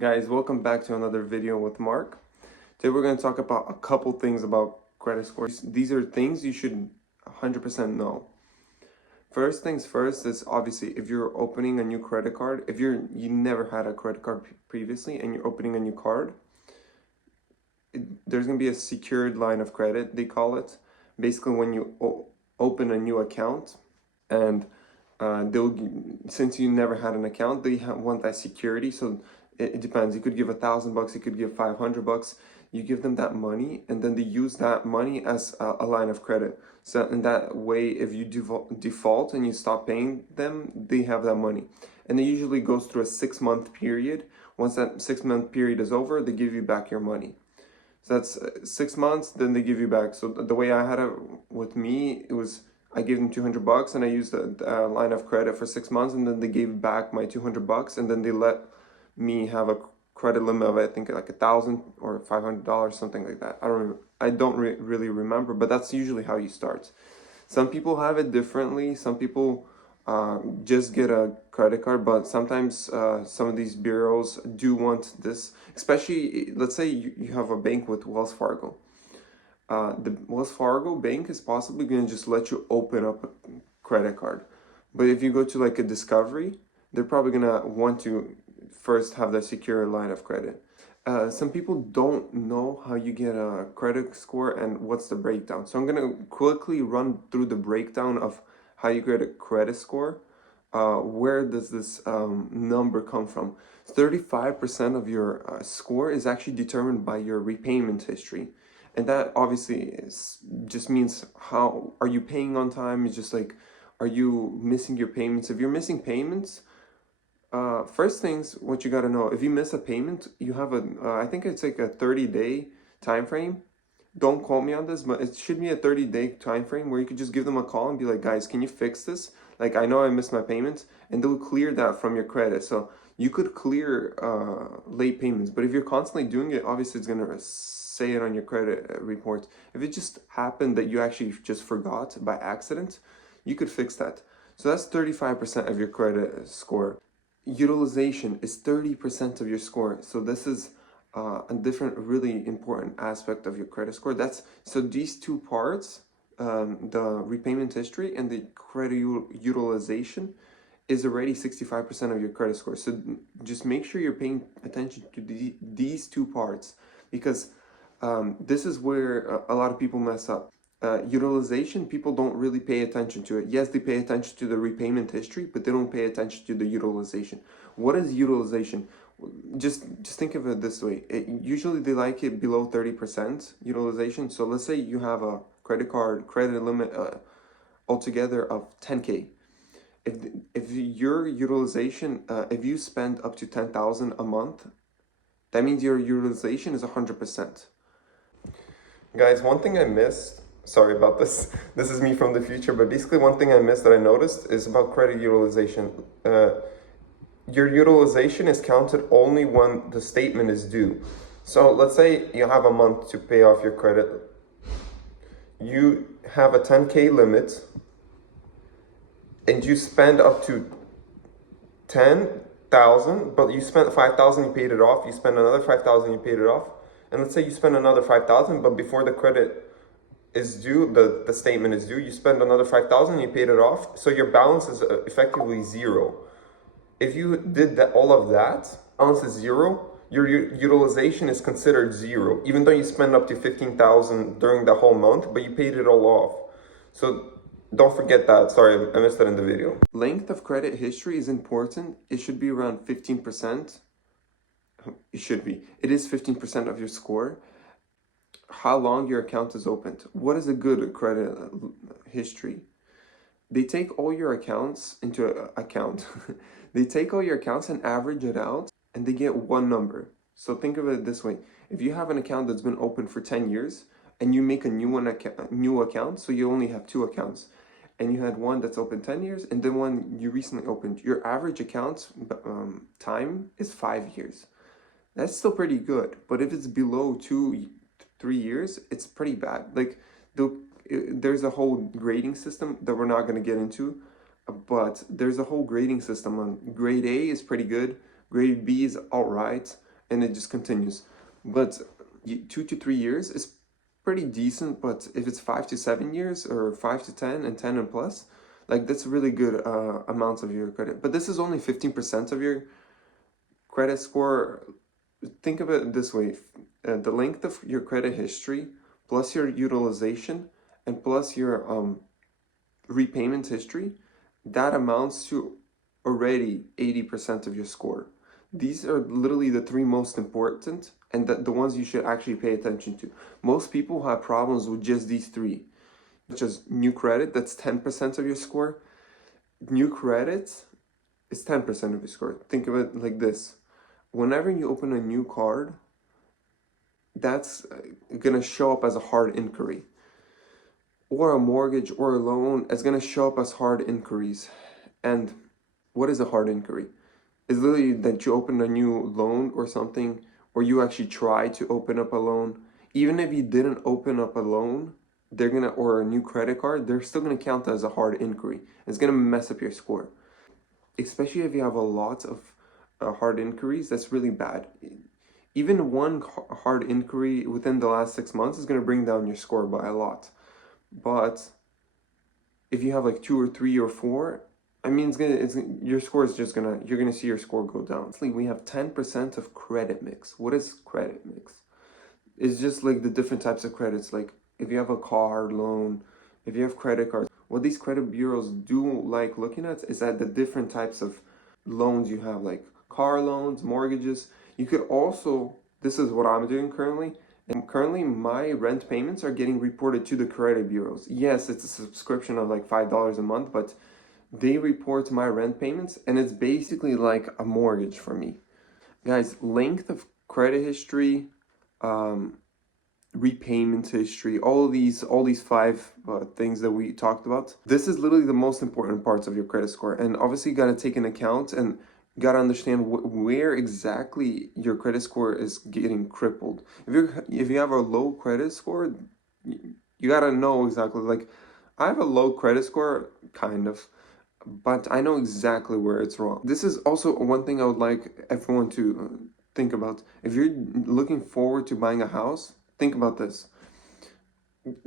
Guys, welcome back to another video with Mark. Today we're going to talk about a couple things about credit scores. These are things you should 100% know. First things first is obviously if you're opening a new credit card, if you never had a credit card previously and you're opening a new card, there's going to be a secured line of credit, they call it. Basically when you open a new account and since you never had an account, they want that security. So it depends. You could give $1,000, you could give $500. You give them that money, and then they use that money as a line of credit. So in that way, if you default and you stop paying them, they have that money. And it usually goes through a 6-month period. Once that 6-month period is over, they give you back your money. So that's 6 months, then they give you back. So the way I had it with me, it was I gave them $200 and I used a line of credit for 6 months, and then they gave back my $200, and then they let me have a credit limit of I think like $1,000 or $500, something like that. I don't really remember, but that's usually how you start. Some people have it differently. Some people just get a credit card, but sometimes some of these bureaus do want this, especially let's say you have a bank with Wells Fargo. The Wells Fargo bank is possibly going to just let you open up a credit card. But if you go to like a Discovery, they're probably going to want to first have the secure line of credit. Some people don't know how you get a credit score and what's the breakdown. So I'm going to quickly run through the breakdown of how you get a credit score. Where does this number come from? 35% of your score is actually determined by your repayment history. And that obviously just means how are you paying on time. It's just like, are you missing your payments? If you're missing payments, first things, what you got to know, if you miss a payment, you have I think it's like a 30-day time frame. Don't quote me on this, but it should be a 30-day time frame where you could just give them a call and be like, guys, can you fix this? Like, I know I missed my payments, and they'll clear that from your credit. So you could clear late payments, but if you're constantly doing it, obviously it's going to say it on your credit report. If it just happened that you actually just forgot by accident, you could fix that. So that's 35% of your credit score. Utilization is 30% of your score. So this is a different, really important aspect of your credit score. So these two parts, the repayment history and the credit utilization, is already 65% of your credit score. So just make sure you're paying attention to these two parts, because this is where a lot of people mess up. Utilization, people don't really pay attention to it. Yes, they pay attention to the repayment history, but they don't pay attention to the utilization. What is utilization? Just think of it this way. Usually they like it below 30% utilization. So let's say you have a credit limit altogether of 10K. If your utilization, if you spend up to 10,000 a month, that means your utilization is 100%. Guys, one thing I missed, sorry about this, this is me from the future, but basically one thing I missed that I noticed is about credit utilization. Your utilization is counted only when the statement is due. So let's say you have a month to pay off your credit. You have a 10K limit and you spend up to 10,000, but you spent 5,000, you paid it off. You spend another 5,000, you paid it off. And let's say you spend another 5,000, but before the credit is due, the statement is due, you spend another 5,000, you paid it off. So your balance is effectively zero. If you did all of that, balance is zero, your utilization is considered zero, even though you spend up to 15,000 during the whole month, but you paid it all off. So don't forget that. Sorry, I missed that in the video. Length of credit history is important. It should be around 15%. It should be. It is 15% of your score. How long your account is opened. What is a good credit history? They take all your accounts into account. They take all your accounts and average it out, and they get one number. So think of it this way. If you have an account that's been open for 10 years and you make a new account, so you only have 2 accounts, and you had one that's open 10 years and then one you recently opened, your average account time is 5 years. That's still pretty good, but if it's below 2-3 years, it's pretty bad. Like there's a whole grading system that we're not going to get into, but there's a whole grading system. On grade A is pretty good, grade B is all right, and it just continues. But 2 to 3 years is pretty decent, but if it's 5 to 7 years or 5 to 10 and 10 and plus, like that's really good amounts of your credit. But this is only 15% of your credit score. Think of it this way, the length of your credit history plus your utilization and plus your repayment history, that amounts to already 80% of your score. These are literally the three most important and the ones you should actually pay attention to. Most people have problems with just these three, such as new credit, that's 10% of your score. New credit is 10% of your score. Think of it like this. Whenever you open a new card, that's gonna show up as a hard inquiry. Or a mortgage or a loan is gonna show up as hard inquiries. And what is a hard inquiry? It's literally that you open a new loan or something, or you actually try to open up a loan. Even if you didn't open up a loan, or a new credit card, they're still gonna count that as a hard inquiry. It's gonna mess up your score. Especially if you have a lot of hard inquiries, that's really bad. Even one hard inquiry within the last 6 months is gonna bring down your score by a lot. But if you have like 2 or 3 or 4, I mean, your score is just you're gonna see your score go down. We have 10% of credit mix. What is credit mix? It's just like the different types of credits. Like if you have a car loan, if you have credit cards, what these credit bureaus do like looking at is at the different types of loans you have, like car loans, mortgages. You could also, this is what I'm doing currently. And currently, my rent payments are getting reported to the credit bureaus. Yes, it's a subscription of like $5 a month, but they report my rent payments, and it's basically like a mortgage for me. Guys, length of credit history, repayment history, all these five things that we talked about. This is literally the most important parts of your credit score, and obviously you got to take into account and got to understand where exactly your credit score is getting crippled. If you have a low credit score, you got to know exactly, like I have a low credit score, kind of, but I know exactly where it's wrong. This is also one thing I would like everyone to think about. If you're looking forward to buying a house, think about this.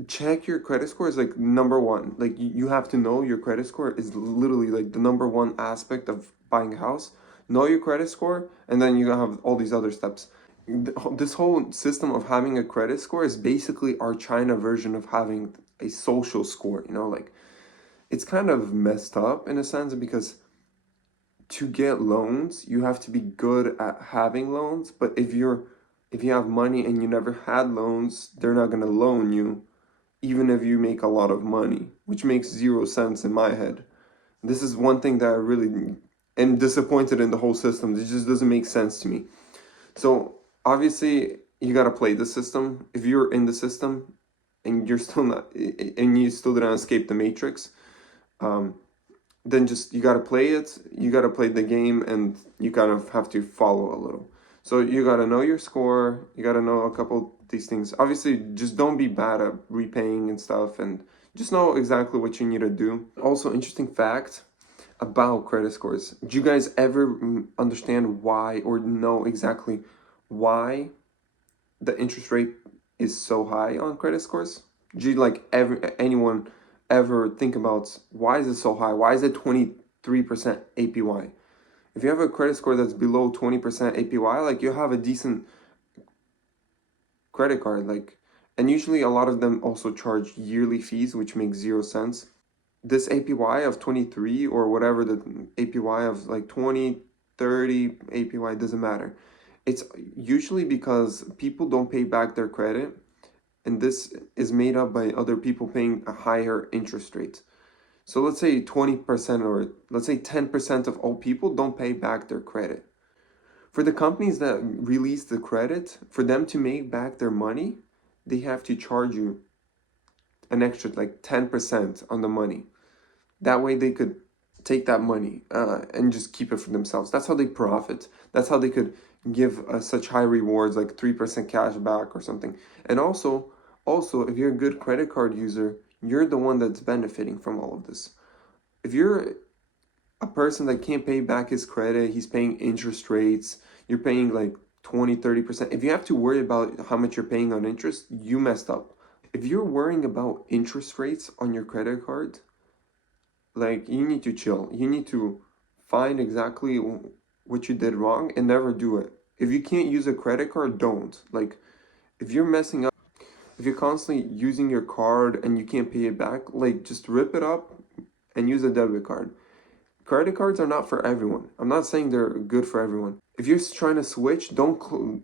Check your credit score is like number one. Like you have to know your credit score is literally like the number one aspect of buying a house. Know your credit score, and then you have all these other steps. This whole system of having a credit score is basically our China version of having a social score, like it's kind of messed up in a sense, because to get loans, you have to be good at having loans. But if you have money and you never had loans, they're not going to loan you, even if you make a lot of money, which makes zero sense in my head. This is one thing that I really am disappointed in the whole system. It just doesn't make sense to me. So obviously you got to play the system. If you're in the system and you're still not, and you still didn't escape the matrix, then just you got to play it. You got to play the game, and you kind of have to follow a little. So you got to know your score. You got to know a couple of these things. Obviously, just don't be bad at repaying and stuff, and just know exactly what you need to do. Also, interesting fact about credit scores. Do you guys ever understand why, or know exactly why the interest rate is so high on credit scores? Do you anyone ever think about why is it so high? Why is it 23% APY? If you have a credit score that's below 20% APY, like you have a decent credit card, and usually a lot of them also charge yearly fees, which makes zero sense. This APY of 23 or whatever, the APY of like 20, 30 APY, doesn't matter. It's usually because people don't pay back their credit, and this is made up by other people paying a higher interest rate. So let's say 20% or let's say 10% of all people don't pay back their credit. For the companies that release the credit, for them to make back their money, they have to charge you an extra like 10% on the money. That way they could take that money and just keep it for themselves. That's how they profit. That's how they could give such high rewards, like 3% cash back or something. And also, if you're a good credit card user, you're the one that's benefiting from all of this. If you're a person that can't pay back his credit, he's paying interest rates, you're paying like 20, 30%. If you have to worry about how much you're paying on interest, you messed up. If you're worrying about interest rates on your credit card, like, you need to chill. You need to find exactly what you did wrong and never do it. If you can't use a credit card, don't. Like, if you're messing up, if you're constantly using your card and you can't pay it back, like, just rip it up and use a debit card. Credit cards are not for everyone. I'm not saying they're good for everyone. If you're trying to switch, don't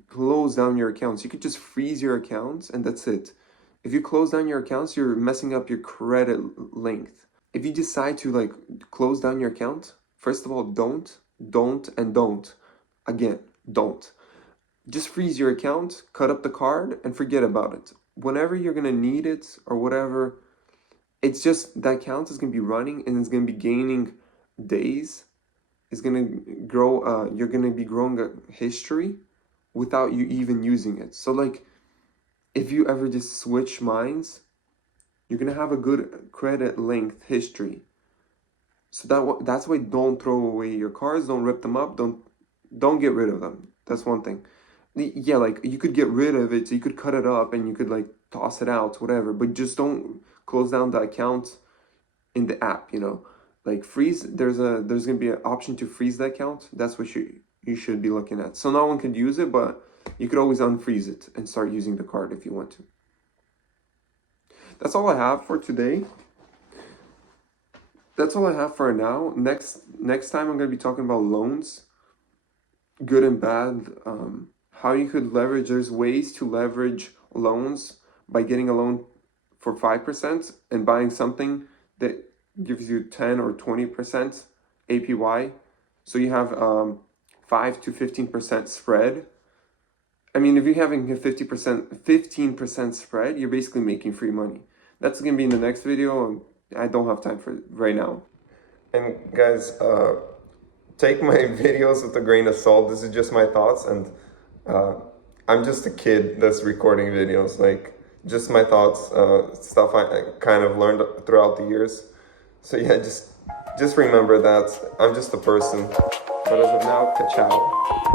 close down your accounts. You could just freeze your accounts and that's it. If you close down your accounts, you're messing up your credit length. If you decide to like close down your account, first of all, don't. Again, don't. Just freeze your account, cut up the card, and forget about it. Whenever you're gonna need it or whatever, it's just that account is gonna be running and it's gonna be gaining days. It's gonna grow. You're gonna be growing a history without you even using it. So like, if you ever just switch minds, you're gonna have a good credit length history. So that's why don't throw away your cards, don't rip them up, don't get rid of them. That's one thing. Yeah, like you could get rid of it, so you could cut it up and you could like toss it out, whatever. But just don't close down the account in the app. Like freeze. There's gonna be an option to freeze the account. That's what you should be looking at. So no one could use it, but you could always unfreeze it and start using the card if you want to. That's all I have for today. That's all I have for now. Next time I'm going to be talking about loans, good and bad, how you could leverage. There's ways to leverage loans by getting a loan for 5% and buying something that gives you 10 or 20% APY. So you have 5 to 15% spread. I mean, if you're having a 15% spread, you're basically making free money. That's going to be in the next video. I don't have time for it right now. And guys, take my videos with a grain of salt. This is just my thoughts, and I'm just a kid that's recording videos. Like, just my thoughts, stuff I kind of learned throughout the years. So yeah, just remember that I'm just a person. But as of now, ciao.